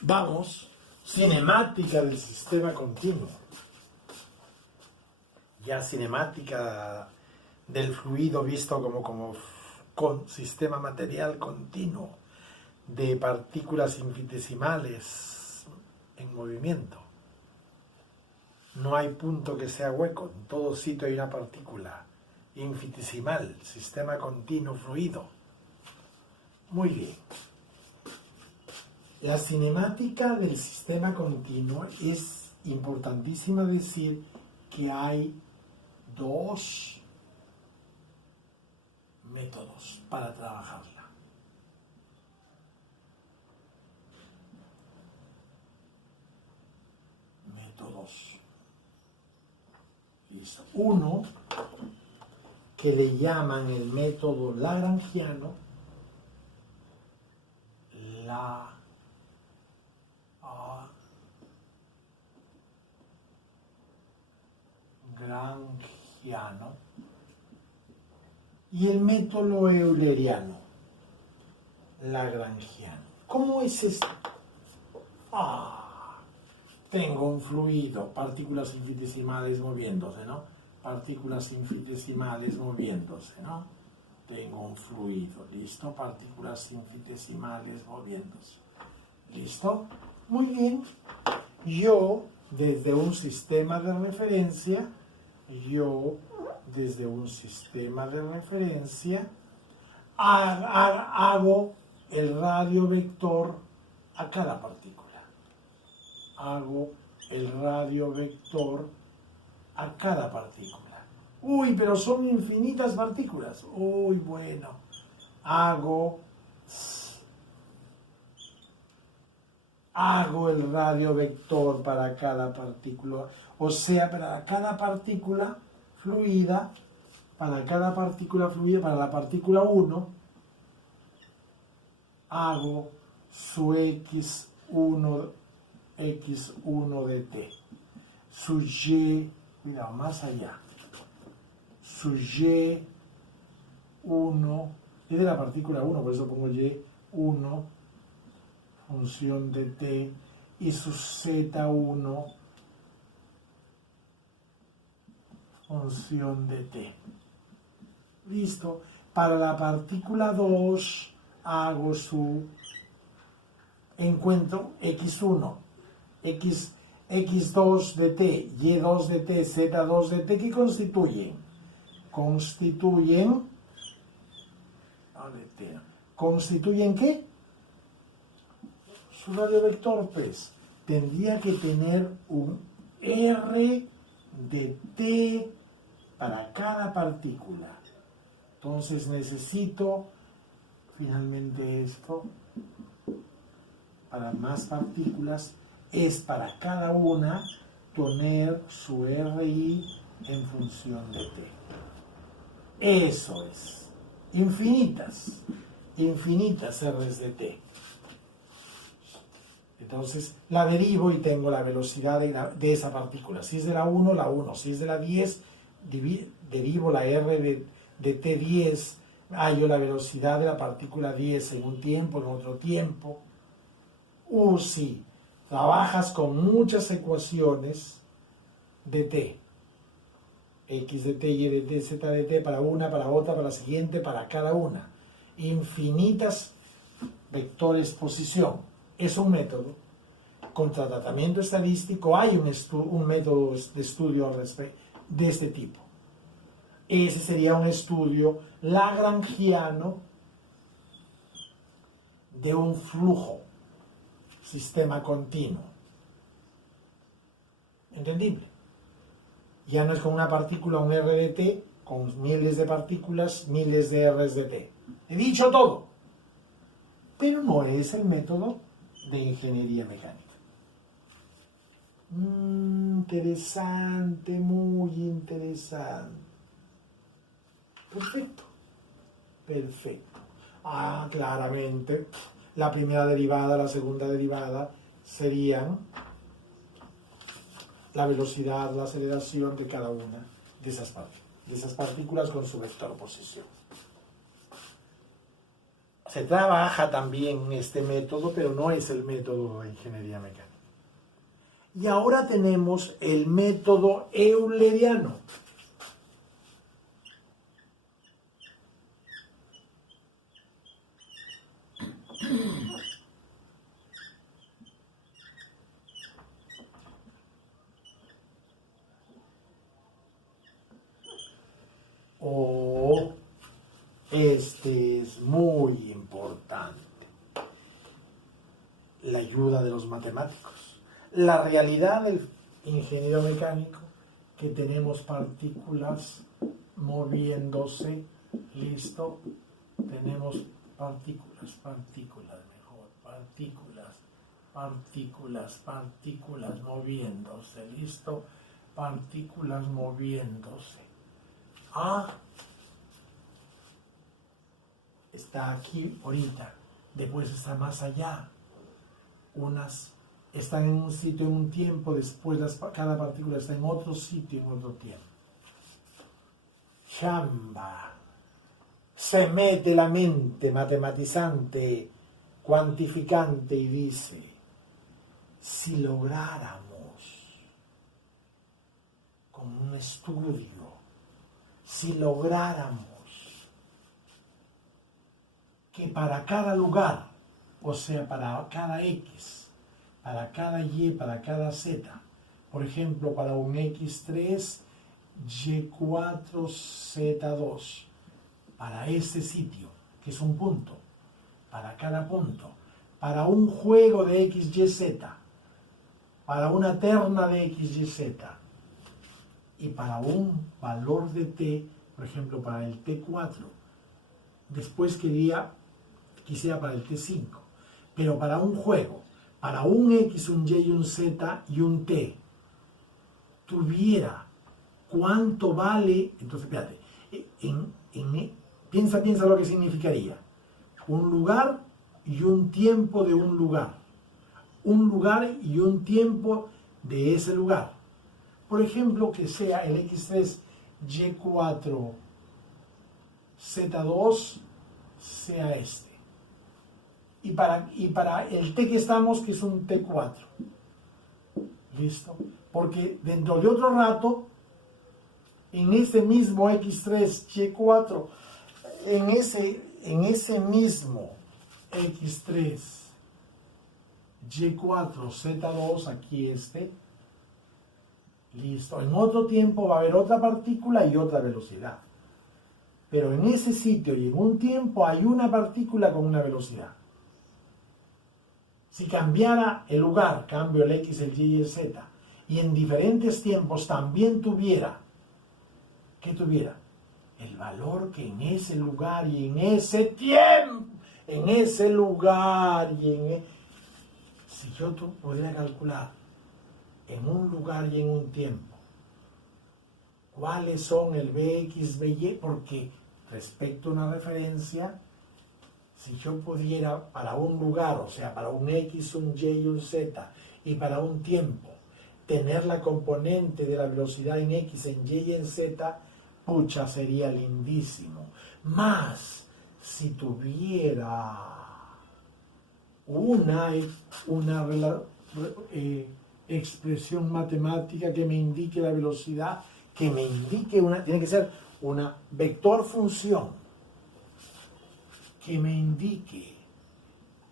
Vamos, cinemática del sistema continuo. Ya cinemática del fluido visto como con sistema material continuo de partículas infinitesimales en movimiento. No hay punto que sea hueco, en todo sitio hay una partícula infinitesimal, sistema continuo fluido. Muy bien. La cinemática del sistema continuo es importantísima decir que hay dos métodos para trabajarla. Métodos. Listo. Uno, que le llaman el método lagrangiano, lagrangiano, y el método euleriano, lagrangiano. ¿Cómo es esto? Tengo un fluido, partículas infinitesimales moviéndose, ¿no? Partículas infinitesimales moviéndose, ¿no? Tengo un fluido, ¿listo? Partículas infinitesimales moviéndose. ¿Listo? Muy bien. Yo, desde un sistema de referencia, hago el radio vector a cada partícula. Hago el radio vector a cada partícula. Uy, pero son infinitas partículas. Uy, bueno. Hago el radio vector para cada partícula. O sea, para cada partícula fluida, para la partícula 1, hago su x1 de t, su y, cuidado, más allá, su y1, es de la partícula 1, por eso pongo y1, función de t, y su z1, función de t. Listo. Para la partícula 2 hago encuentro x1, x2 de t, y2 de t, z2 de t, ¿qué constituyen? ¿Constituyen qué? Su radio vector, pues, tendría que tener un r de t para cada partícula. Entonces necesito finalmente esto para más partículas es para cada una tener su RI en función de t. Eso es. Infinitas R's de t. Entonces la derivo y tengo la velocidad de esa partícula. Si es de la 1, la 1. Si es de la 10, derivo la R de T10. Hallo la velocidad de la partícula 10 en un tiempo, en otro tiempo. Sí. Trabajas con muchas ecuaciones de t. X de t, Y de t, Z de t, para una, para otra, para la siguiente, para cada una. Infinitas vectores posición. Es un método. Contra tratamiento estadístico hay un método de estudio de este tipo. Ese sería un estudio lagrangiano de un flujo, sistema continuo. ¿Entendible? Ya no es con una partícula, un R de t, con miles de partículas, miles de R's de t. He dicho todo. Pero no es el método de ingeniería mecánica. Interesante, muy interesante. Perfecto. Claramente, la primera derivada, la segunda derivada serían la velocidad, la aceleración de cada una de esas partículas con su vector posición. Se trabaja también este método, pero no es el método de ingeniería mecánica. Y ahora tenemos el método euleriano. Este es muy importante. La ayuda de los matemáticos. La realidad del ingeniero mecánico, que tenemos partículas moviéndose, listo, tenemos partículas moviéndose, listo, partículas moviéndose. Está aquí ahorita, después está más allá. Unas están en un sitio en un tiempo, después cada partícula está en otro sitio en otro tiempo. Chamba. Se mete la mente matematizante, cuantificante y dice, si lográramos con un estudio, si lográramos que para cada lugar, o sea, para cada X, para cada Y, para cada Z, por ejemplo, para un X3, Y4, Z2, para ese sitio, que es un punto, para cada punto, para un juego de X, Y, Z, para una terna de X, Y, Z, y para un valor de T, por ejemplo, para el T4, después quisiera para el T5, pero para un juego, para un X, un Y, un Z y un T, tuviera cuánto vale, entonces fíjate, piensa lo que significaría, un lugar y un tiempo de un lugar y un tiempo de ese lugar. Por ejemplo, que sea el X3, Y4, Z2, sea este. Y para el T que estamos, que es un T4. ¿Listo? Porque dentro de otro rato, en ese mismo X3, Y4, en ese mismo X3, Y4, Z2, aquí este, listo. En otro tiempo va a haber otra partícula y otra velocidad. Pero en ese sitio y en un tiempo hay una partícula con una velocidad. Si cambiara el lugar, cambio el X, el Y y el Z, y en diferentes tiempos también tuviera, ¿qué tuviera? El valor que en ese lugar y en ese tiempo, en ese lugar y si yo pudiera calcular en un lugar y en un tiempo, ¿cuáles son el BX, BY? Porque respecto a una referencia, si yo pudiera para un lugar, o sea, para un X, un Y y un Z, y para un tiempo, tener la componente de la velocidad en X, en Y y en Z, pucha, sería lindísimo. Más, si tuviera una expresión matemática que me indique la velocidad, que me indique tiene que ser una vector función, que me indique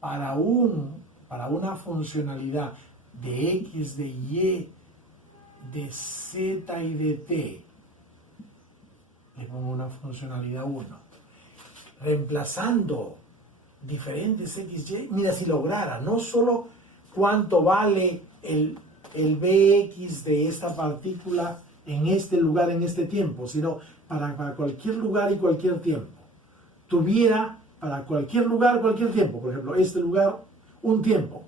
para una funcionalidad de X, de Y, de Z y de T, le pongo una funcionalidad 1, reemplazando diferentes X, Y. Mira, si lograra no solo cuánto vale el Bx de esta partícula en este lugar, en este tiempo, sino para cualquier lugar y cualquier tiempo. Tuviera para cualquier lugar, cualquier tiempo, por ejemplo, este lugar, un tiempo,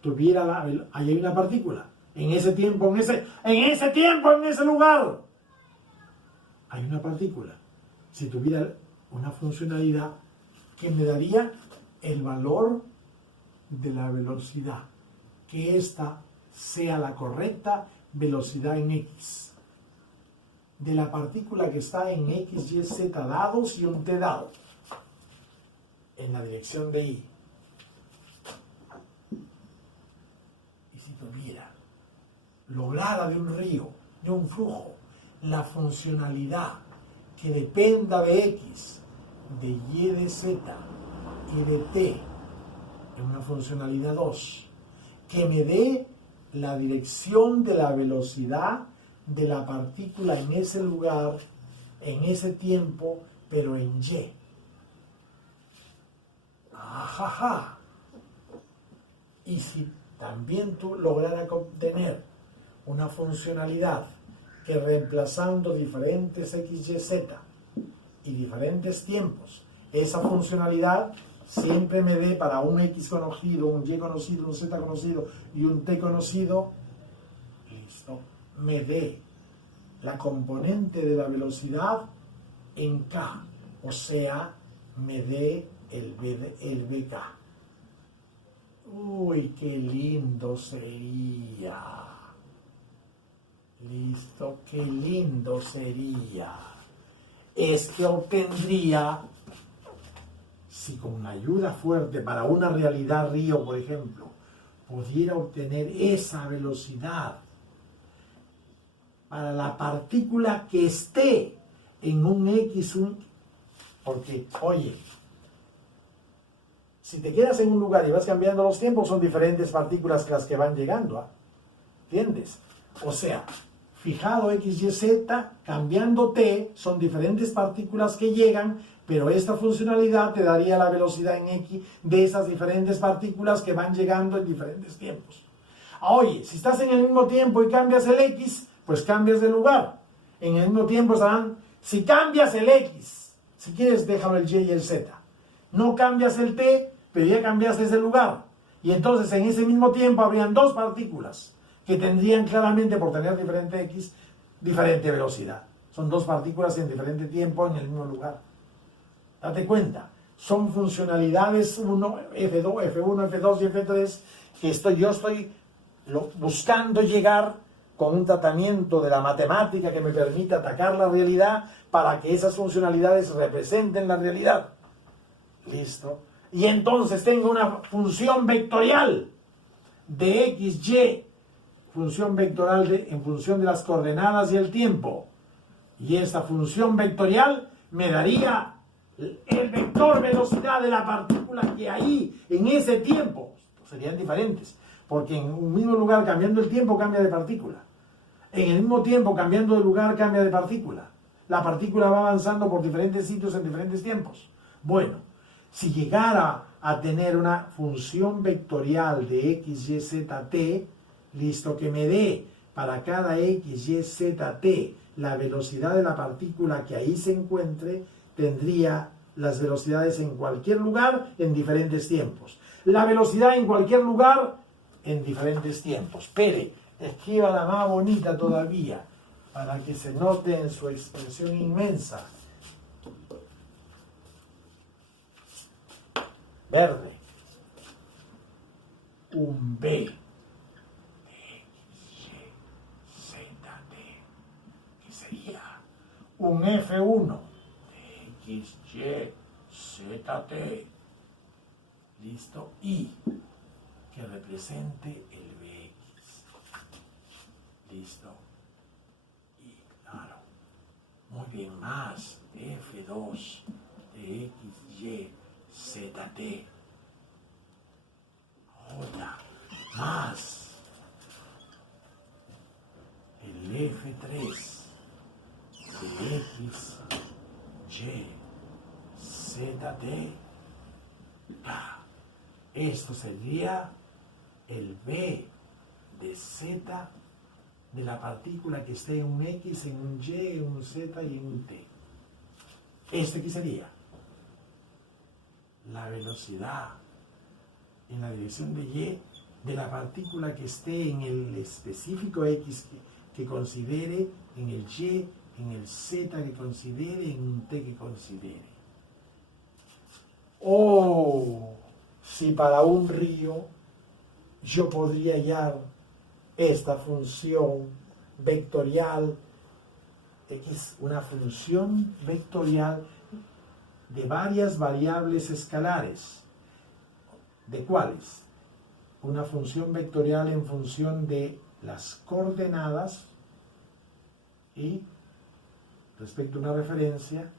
tuviera, ahí hay una partícula, en ese tiempo, en ese lugar, hay una partícula. Si tuviera una funcionalidad que me daría el valor de la velocidad, que esta sea la correcta velocidad en X, de la partícula que está en X, Y, Z dados y un T dado. en la dirección de Y, y si tuviera, lograra de un río, de un flujo, la funcionalidad que dependa de X, de Y de Z y de T, en una funcionalidad 2, que me dé la dirección de la velocidad de la partícula en ese lugar, en ese tiempo, pero en Y. Ajaja. Y si también tú lograras obtener una funcionalidad que reemplazando diferentes X, Y, Z y diferentes tiempos, esa funcionalidad siempre me dé para un X conocido, un Y conocido, un Z conocido y un T conocido, listo, me dé la componente de la velocidad en K, o sea, me dé el BK. Uy, qué lindo sería. Listo, qué lindo sería. Es que obtendría, si con ayuda fuerte para una realidad río, por ejemplo, pudiera obtener esa velocidad para la partícula que esté en un X, porque, oye, si te quedas en un lugar y vas cambiando los tiempos, son diferentes partículas las que van llegando, ¿entiendes? O sea, fijado X, Y, Z, cambiando T, son diferentes partículas que llegan, pero esta funcionalidad te daría la velocidad en X de esas diferentes partículas que van llegando en diferentes tiempos. Oye, si estás en el mismo tiempo y cambias el X, pues cambias de lugar. En el mismo tiempo estarán, si cambias el X, si quieres déjalo el Y y el Z, no cambias el T, pero ya cambiaste ese lugar. Y entonces en ese mismo tiempo habrían dos partículas que tendrían claramente, por tener diferente X, diferente velocidad. Son dos partículas en diferente tiempo en el mismo lugar. Date cuenta, son funcionalidades F2, F1, F2 y F3 que yo estoy buscando llegar con un tratamiento de la matemática que me permita atacar la realidad para que esas funcionalidades representen la realidad. ¿Listo? Y entonces tengo una función vectorial de X, Y, función vectorial en función de las coordenadas y el tiempo. Y esta función vectorial me daría el vector velocidad de la partícula que ahí, en ese tiempo, serían diferentes. Porque en un mismo lugar, cambiando el tiempo, cambia de partícula. En el mismo tiempo, cambiando de lugar, cambia de partícula. La partícula va avanzando por diferentes sitios en diferentes tiempos. Bueno, si llegara a tener una función vectorial de X, Y, Z, T, listo, que me dé para cada X, Y, Z, T la velocidad de la partícula que ahí se encuentre, tendría las velocidades en cualquier lugar en diferentes tiempos. La velocidad en cualquier lugar en diferentes tiempos. Espere, escríbala más bonita todavía para que se note en su expresión inmensa. Verde. Un B de X, Y, Z, T, que sería un F1 de X, Y, Z, T, listo, y que represente el Bx, listo, y claro, muy bien, más F2 de X, Y, Z, T, ahora, más el F3 de X, Y, Z, T, K. Esto sería el B de Z de la partícula que esté en un X, en un Y, en un Z y en un T. ¿Este qué sería? La velocidad en la dirección de Y de la partícula que esté en el específico X que considere, en el Y, en el Z que considere, en un T que considere. Oh, si para un río yo podría hallar esta función vectorial X, una función vectorial de varias variables escalares. ¿De cuáles? Una función vectorial en función de las coordenadas y respecto a una referencia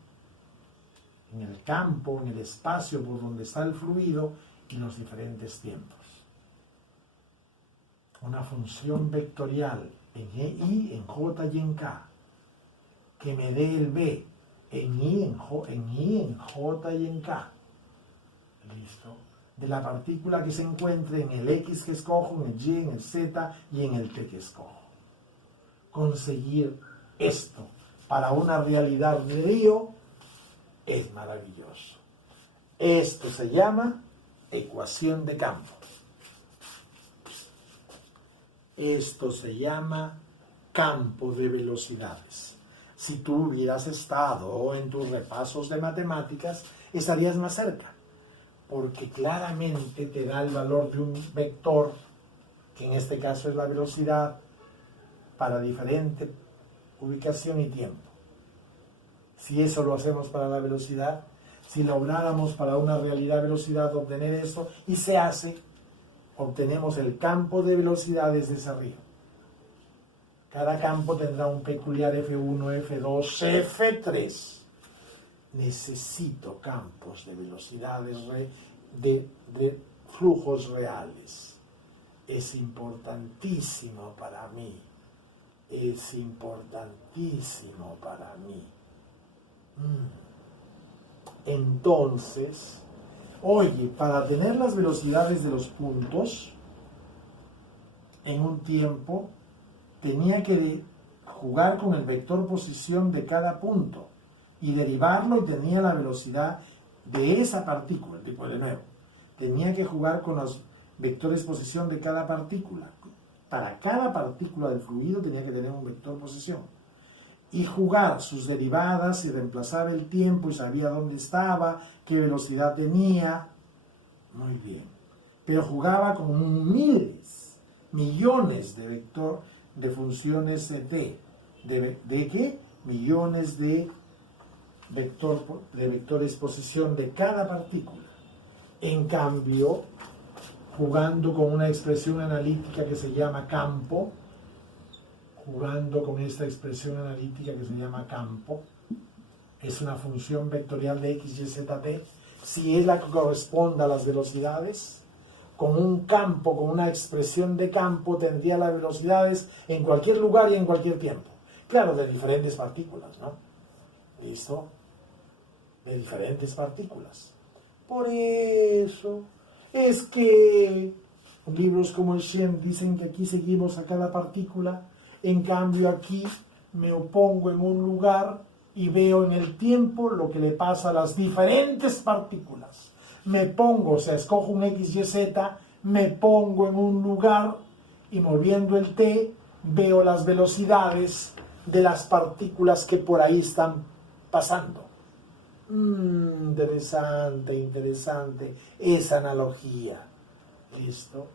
en el campo, en el espacio por donde está el fluido y los diferentes tiempos. Una función vectorial en I, en J y en K, que me dé el B en I, en J y en K. ¿Listo? De la partícula que se encuentre en el X que escojo, en el Y, en el Z y en el T que escojo. Conseguir esto para una realidad de río es maravilloso. Esto se llama ecuación de campo. Esto se llama campo de velocidades. Si tú hubieras estado en tus repasos de matemáticas, estarías más cerca, porque claramente te da el valor de un vector, que en este caso es la velocidad, para diferente ubicación y tiempo. Si eso lo hacemos para la velocidad, si lográramos para una realidad velocidad obtener eso, y se hace, obtenemos el campo de velocidades de ese río. Cada campo tendrá un peculiar F1, F2, F3. Necesito campos de velocidades de flujos reales. Es importantísimo para mí. Es importantísimo para mí. Entonces, oye, para tener las velocidades de los puntos en un tiempo, tenía que jugar con el vector posición de cada punto y derivarlo, y tenía la velocidad de esa partícula. Tipo de nuevo, tenía que jugar con los vectores posición de cada partícula. Para cada partícula del fluido tenía que tener un vector posición y jugar sus derivadas y reemplazar el tiempo, y sabía dónde estaba, qué velocidad tenía. Muy bien, pero jugaba con miles, millones de funciones ¿de qué? Millones de vectores posición de cada partícula. En cambio, jugando con una expresión analítica que se llama campo, es una función vectorial de X, Y, Z, T, si es la que corresponde a las velocidades. Con un campo, con una expresión de campo, tendría las velocidades en cualquier lugar y en cualquier tiempo. Claro, de diferentes partículas, ¿no? ¿Listo? De diferentes partículas. Por eso es que libros como el Shen dicen que aquí seguimos a cada partícula, en cambio aquí me opongo en un lugar y veo en el tiempo lo que le pasa a las diferentes partículas. Me pongo, o sea, escojo un X, Y, Z, me pongo en un lugar y moviendo el T veo las velocidades de las partículas que por ahí están pasando. Interesante esa analogía. ¿Listo?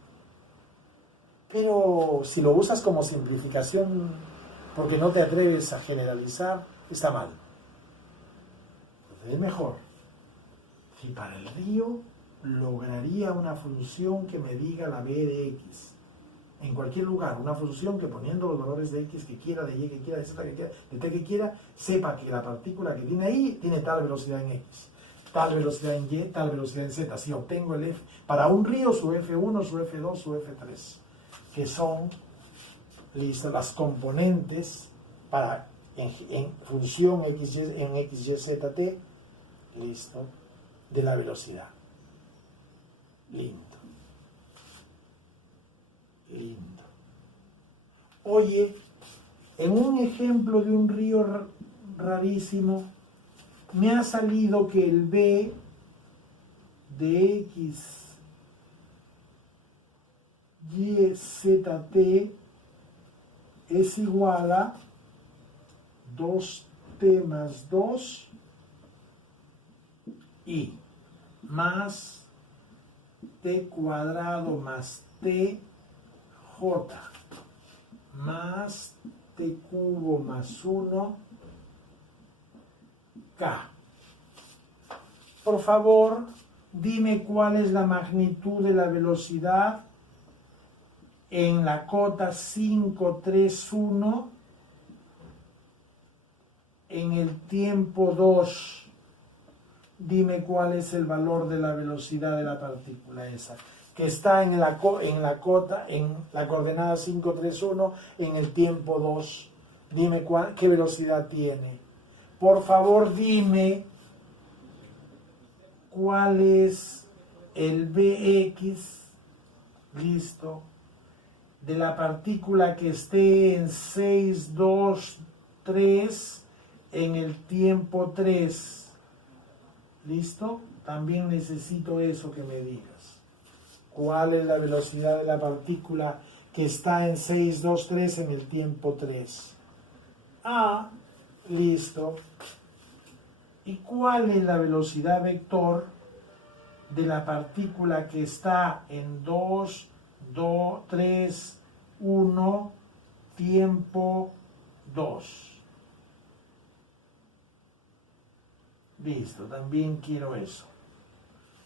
Pero si lo usas como simplificación porque no te atreves a generalizar, está mal. Es mejor. Si para el río lograría una función que me diga la B de X, en cualquier lugar, una función que poniendo los valores de X que quiera, de Y que quiera, de Z que quiera, de T que quiera, sepa que la partícula que tiene ahí tiene tal velocidad en X, tal velocidad en Y, tal velocidad en Z. Si obtengo el F, para un río su F1, su F2, su F3, que son las componentes para en función X, en X, Y, Z, T, listo, de la velocidad. Lindo. Oye, en un ejemplo de un río rarísimo, me ha salido que el B de X, Y, Z, T es igual a 2T más 2 y más T cuadrado más T J más T cubo más 1 K. Por favor, dime cuál es la magnitud de la velocidad en la cota 531 en el tiempo 2. Dime cuál es el valor de la velocidad de la partícula esa, que está en la coordenada 531 en el tiempo 2. Dime qué velocidad tiene. Por favor, dime cuál es el Bx, listo, de la partícula que esté en 623 en el tiempo 3. ¿Listo? También necesito eso que me digas. ¿Cuál es la velocidad de la partícula que está en 623 en el tiempo 3? Ah, listo. ¿Y cuál es la velocidad vector de la partícula que está en 2, 3, 1, tiempo 2? Listo, también quiero eso.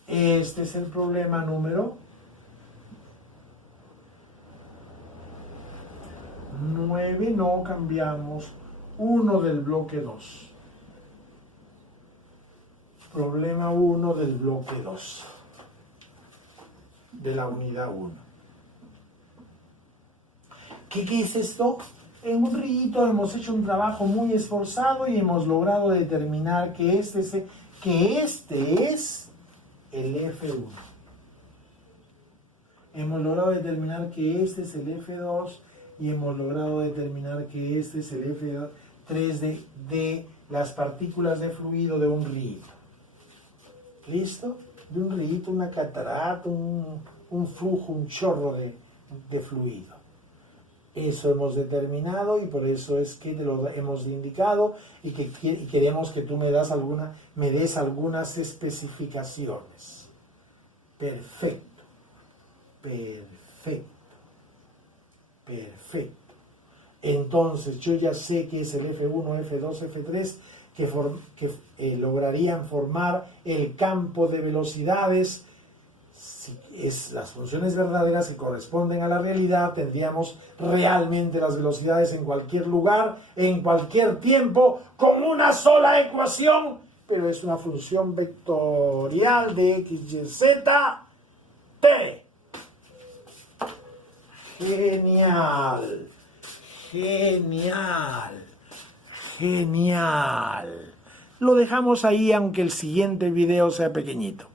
Este es el problema número 9. No cambiamos 1 del bloque 2. Problema 1 del bloque 2. De la unidad 1. ¿Qué es esto? En un rito hemos hecho un trabajo muy esforzado y hemos logrado determinar que este es el F1. Hemos logrado determinar que este es el F2 y hemos logrado determinar que este es el F3 de las partículas de fluido de un rito. ¿Listo? De un rito, una catarata, un flujo, un chorro de fluido. Eso hemos determinado y por eso es que te lo hemos indicado y queremos que tú me des algunas especificaciones. Perfecto, perfecto, perfecto. Entonces yo ya sé que es el F1, F2, F3 que lograrían formar el campo de velocidades. Si las funciones verdaderas que corresponden a la realidad, tendríamos realmente las velocidades en cualquier lugar, en cualquier tiempo, con una sola ecuación, pero es una función vectorial de x, y, z, t. Genial, genial, genial. Lo dejamos ahí, aunque el siguiente video sea pequeñito.